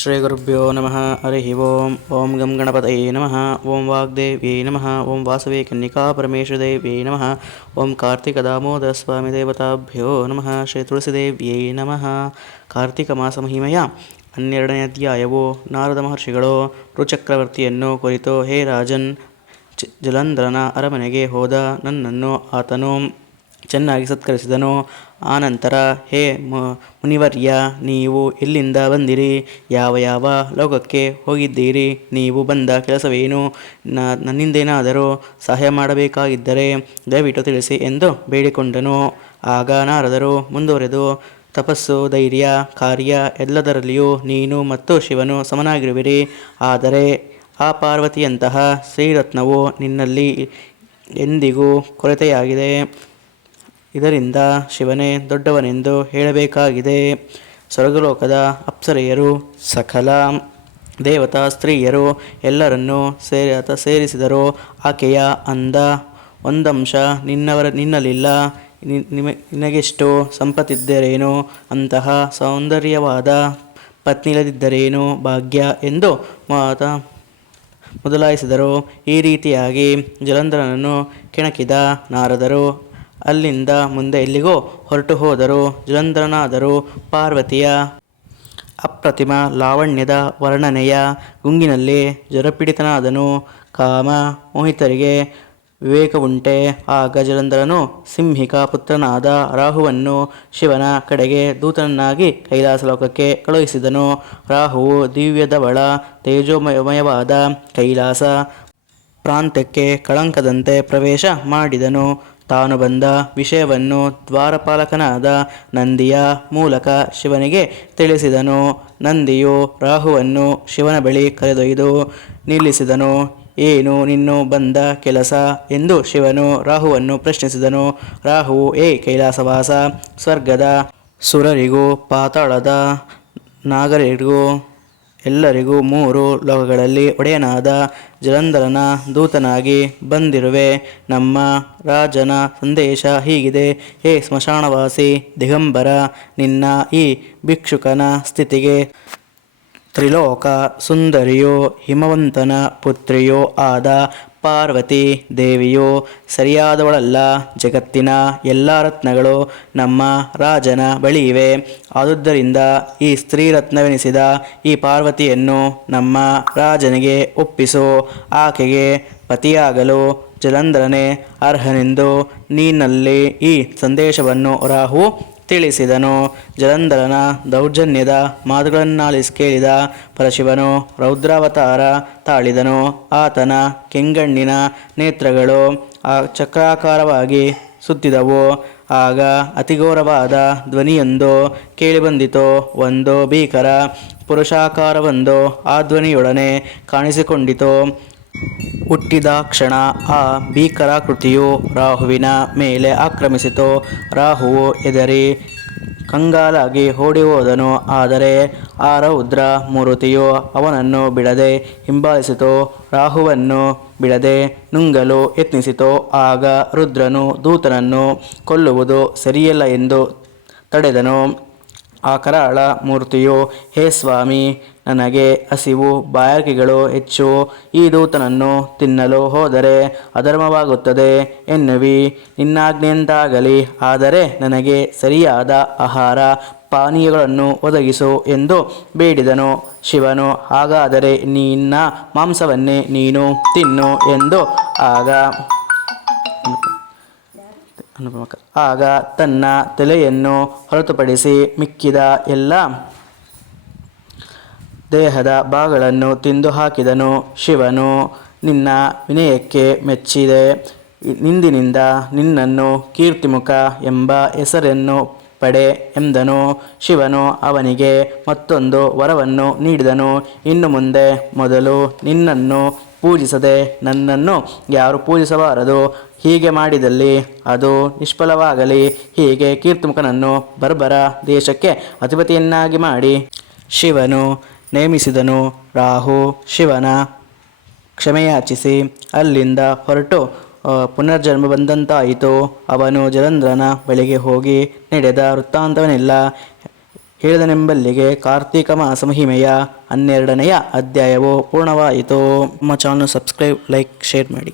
ಶ್ರೀ ಗುರುಭ್ಯೋ ನಮಃ. ಹರಿ ಓಂ. ಓಂ ಗಂ ಗಣಪತಯೇ ನಮಃ. ಓಂ ವಾಗ್ದೇವ್ಯೈ ನಮಃ. ಓಂ ವಾಸವೇ ಕನ್ನಿಕಾ ಪರಮೇಶ್ವರದೇವ್ಯೈ ನಮಃ. ಓಂ ಕಾರ್ತಿಕ ದಾಮೋದರ ಸ್ವಾಮಿ ದೇವತಾಭ್ಯೋ ನಮಃ. ಶ್ರೀ ತುಳಸಿದೇವ್ಯೈ ನಮಃ. ಕಾರ್ತಿಕ ಮಾಸ ಮಹಿಮೆಯ 12ನೇ ಅಧ್ಯಾಯವು ನಾರದ ಮಹರ್ಷಿಗಳು ಋಚಕ್ರವರ್ತಿಯನ್ನು ಕುರಿತು. ಹೇ ರಾಜನ್, ಜಲಂಧರನ ಅರಮನೆಗೆ ಹೋದ ನನ್ನನ್ನು ಆತನು ಚೆನ್ನಾಗಿ ಸತ್ಕರಿಸಿದನು. ಆನಂತರ, ಹೇ ಮುನಿವರ್ಯ, ನೀವು ಎಲ್ಲಿಂದ ಬಂದಿರಿ? ಯಾವ ಯಾವ ಲೋಕಕ್ಕೆ ಹೋಗಿದ್ದೀರಿ? ನೀವು ಬಂದ ಕೆಲಸವೇನು? ನನ್ನಿಂದೇನಾದರೂ ಸಹಾಯ ಮಾಡಬೇಕಾಗಿದ್ದರೆ ದಯವಿಟ್ಟು ತಿಳಿಸಿ ಎಂದು ಬೇಡಿಕೊಂಡನು. ಆಗ ನಾರದರು ಮುಂದುವರೆದು, ತಪಸ್ಸು, ಧೈರ್ಯ, ಕಾರ್ಯ ಎಲ್ಲದರಲ್ಲಿಯೂ ನೀನು ಮತ್ತು ಶಿವನು ಸಮನಾಗಿರುವಿರಿ. ಆದರೆ ಆ ಪಾರ್ವತಿಯಂತಹ ಶ್ರೀರತ್ನವು ನಿನ್ನಲ್ಲಿ ಎಂದಿಗೂ ಕೊರತೆಯಾಗಿದೆ. ಇದರಿಂದ ಶಿವನೇ ದೊಡ್ಡವನೆಂದು ಹೇಳಬೇಕಾಗಿದೆ. ಸ್ವರ್ಗಲೋಕದ ಅಪ್ಸರೆಯರು, ಸಕಲ ದೇವತಾ ಸ್ತ್ರೀಯರು ಎಲ್ಲರನ್ನೂ ಸೇರಿಸಿದರು. ಆಕೆಯ ಅಂದ ಒಂದಂಶ ನಿನ್ನಲ್ಲಿಲ್ಲ. ನಿನಗೆಷ್ಟು ಸಂಪತ್ತಿದ್ದರೇನೋ ಅಂತಹ ಸೌಂದರ್ಯವಾದ ಪತ್ನಿಯಿಲ್ಲದಿದ್ದರೇನೋ ಭಾಗ್ಯ ಎಂದು ಮೊದಲಾಯಿಸಿದರು. ಈ ರೀತಿಯಾಗಿ ಜಲಂಧರನನ್ನು ಕೆಣಕಿದ ನಾರದರು ಅಲ್ಲಿಂದ ಮುಂದೆ ಎಲ್ಲಿಗೋ ಹೊರಟು ಹೋದರು. ಜಲಂಧರನಾದರೂ ಪಾರ್ವತಿಯ ಅಪ್ರತಿಮ ಲಾವಣ್ಯದ ವರ್ಣನೆಯ ಗುಂಗಿನಲ್ಲಿ ಜರಪೀಡಿತನಾದನು. ಕಾಮ ಮೋಹಿತರಿಗೆ ವಿವೇಕವುಂಟೆ. ಆಗ ಜಲಂಧರನು ಸಿಂಹಿಕ ಪುತ್ರನಾದ ರಾಹುವನ್ನು ಶಿವನ ಕಡೆಗೆ ದೂತನನ್ನಾಗಿ ಕೈಲಾಸ ಲೋಕಕ್ಕೆ ಕಳುಹಿಸಿದನು. ರಾಹುವು ದಿವ್ಯಧವಳ ತೇಜೋಮಯವಾದ ಕೈಲಾಸ ಪ್ರಾಂತ್ಯಕ್ಕೆ ಕಳಂಕದಂತೆ ಪ್ರವೇಶ ಮಾಡಿದನು. ತಾನು ಬಂದ ವಿಷಯವನ್ನು ದ್ವಾರಪಾಲಕನಾದ ನಂದಿಯ ಮೂಲಕ ಶಿವನಿಗೆ ತಿಳಿಸಿದನು. ನಂದಿಯು ರಾಹುವನ್ನು ಶಿವನ ಬಳಿ ಕರೆದೊಯ್ದು ನಿಲ್ಲಿಸಿದನು. ಏನು ನಿನ್ನು ಬಂದ ಕೆಲಸ ಎಂದು ಶಿವನು ರಾಹುವನ್ನು ಪ್ರಶ್ನಿಸಿದನು. ರಾಹುವು, ಏ ಕೈಲಾಸವಾಸ, ಸ್ವರ್ಗದ ಸುರರಿಗೂ ಪಾತಾಳದ ನಾಗರಿಗೂ ಎಲ್ಲರಿಗೂ 3 ಲೋಕಗಳಲ್ಲಿ ಒಡೆಯನಾದ ಜಲಂಧರನ ದೂತನಾಗಿ ಬಂದಿರುವೆ. ನಮ್ಮ ರಾಜನ ಸಂದೇಶ ಹೀಗಿದೆ. ಹೇ ಸ್ಮಶಾನವಾಸಿ ದಿಗಂಬರ, ನಿನ್ನ ಈ ಭಿಕ್ಷುಕನ ಸ್ಥಿತಿಗೆ ತ್ರಿಲೋಕ ಸುಂದರಿಯೋ ಹಿಮವಂತನ ಪುತ್ರಿಯೋ ಆದ ಪಾರ್ವತಿ ದೇವಿಯು ಸರಿಯಾದವಳಲ್ಲ. ಜಗತ್ತಿನ ಎಲ್ಲ ರತ್ನಗಳು ನಮ್ಮ ರಾಜನ ಬಳಿ ಇವೆ. ಆದುದರಿಂದ ಈ ಸ್ತ್ರೀರತ್ನವೆನಿಸಿದ ಈ ಪಾರ್ವತಿಯನ್ನು ನಮ್ಮ ರಾಜನಿಗೆ ಒಪ್ಪಿಸು. ಆಕೆಗೆ ಪತಿಯಾಗಲು ಜಲಂಧರನೇ ಅರ್ಹನೆಂದು ನೀನಲ್ಲಿ ಈ ಸಂದೇಶವನ್ನು ರಾಹು ತಿಳಿಸಿದನು. ಜಲಂಧರನ ದೌರ್ಜನ್ಯದ ಮಾತುಗಳನ್ನಾಲಿಸಿ ಕೇಳಿದ ಪರಶಿವನು ರೌದ್ರಾವತಾರ ತಾಳಿದನು. ಆತನ ಕೆಂಗಣ್ಣಿನ ನೇತ್ರಗಳು ಚಕ್ರಾಕಾರವಾಗಿ ಸುತ್ತಿದವು. ಆಗ ಅತಿಘೋರವಾದ ಧ್ವನಿಯೊಂದು ಕೇಳಿಬಂದಿತು. ಒಂದು ಭೀಕರ ಪುರುಷಾಕಾರವೊಂದು ಆ ಧ್ವನಿಯೊಡನೆ ಕಾಣಿಸಿಕೊಂಡಿತು. ಹುಟ್ಟಿದ ಕ್ಷಣ ಆ ಭೀಕರಾಕೃತಿಯು ರಾಹುವಿನ ಮೇಲೆ ಆಕ್ರಮಿಸಿತು. ರಾಹುವು ಹೆದರಿ ಕಂಗಾಲಾಗಿ ಓಡಿ ಹೋದನು. ಆದರೆ ಆ ರೌದ್ರ ಮೂರ್ತಿಯು ಅವನನ್ನು ಬಿಡದೆ ಹಿಂಬಾಲಿಸಿತು. ರಾಹುವನ್ನು ಬಿಡದೆ ನುಂಗಲು ಯತ್ನಿಸಿತು. ಆಗ ರುದ್ರನು ದೂತನನ್ನು ಕೊಲ್ಲುವುದು ಸರಿಯಲ್ಲ ಎಂದು ತಡೆದನು. ಆ ಕರಾಳ ಮೂರ್ತಿಯು, ಹೇ ಸ್ವಾಮಿ, ನನಗೆ ಹಸಿವು ಬಾಯಾರಿಕೆಗಳು ಹೆಚ್ಚು. ಈ ದೂತನನ್ನು ತಿನ್ನಲು ಹೋದರೆ ಅಧರ್ಮವಾಗುತ್ತದೆ ಎನ್ನುವಿ. ನಿನ್ನಾಜ್ಞೆಯಂತಾಗಲಿ. ಆದರೆ ನನಗೆ ಸರಿಯಾದ ಆಹಾರ ಪಾನೀಯಗಳನ್ನು ಒದಗಿಸು ಎಂದು ಬೇಡಿದನು. ಶಿವನು, ಹಾಗಾದರೆ ನಿನ್ನ ಮಾಂಸವನ್ನೇ ನೀನು ತಿನ್ನು ಎಂದು ಆಗ ತನ್ನ ತಲೆಯನ್ನು ಹೊರತುಪಡಿಸಿ ಮಿಕ್ಕಿದ ಎಲ್ಲ ದೇಹದ ಭಾಗಗಳನ್ನು ತಿಂದು ಹಾಕಿದನು. ಶಿವನು, ನಿನ್ನ ವಿನಯಕ್ಕೆ ಮೆಚ್ಚಿದೆ. ಇಂದಿನಿಂದ ನಿನ್ನನ್ನು ಕೀರ್ತಿಮುಖ ಎಂಬ ಹೆಸರನ್ನು ಪಡೆ ಎಂದನು. ಶಿವನು ಅವನಿಗೆ ಮತ್ತೊಂದು ವರವನ್ನು ನೀಡಿದನು. ಇನ್ನು ಮುಂದೆ ಮೊದಲು ನಿನ್ನನ್ನು ಪೂಜಿಸದೆ ನನ್ನನ್ನು ಯಾರು ಪೂಜಿಸಬಾರದು. ಹೀಗೆ ಮಾಡಿದಲ್ಲಿ ಅದು ನಿಷ್ಫಲವಾಗಲಿ. ಹೀಗೆ ಕೀರ್ತಿಮುಖನನ್ನು ಬರ್ಬರ ದೇಶಕ್ಕೆ ಅಧಿಪತಿಯನ್ನಾಗಿ ಮಾಡಿ ಶಿವನು ನೇಮಿಸಿದನು. ರಾಹು ಶಿವನ ಕ್ಷಮೆಯಾಚಿಸಿ ಅಲ್ಲಿಂದ ಹೊರಟು ಪುನರ್ಜನ್ಮ ಬಂದಂತಾಯಿತು. ಅವನು ಜಲಂಧರನ ಬಳಿಗೆ ಹೋಗಿ ನಡೆದ ವೃತ್ತಾಂತವನ್ನೆಲ್ಲ ಹೇಳಿದನೆಂಬಲ್ಲಿಗೆ ಕಾರ್ತೀಕ ಮಾಸ ಮಹಿಮೆಯ 12ನೆಯ ಅಧ್ಯಾಯವು ಪೂರ್ಣವಾಯಿತು. ನಮ್ಮ ಚಾನಲ್ ಸಬ್ಸ್ಕ್ರೈಬ್, ಲೈಕ್, ಶೇರ್ ಮಾಡಿ.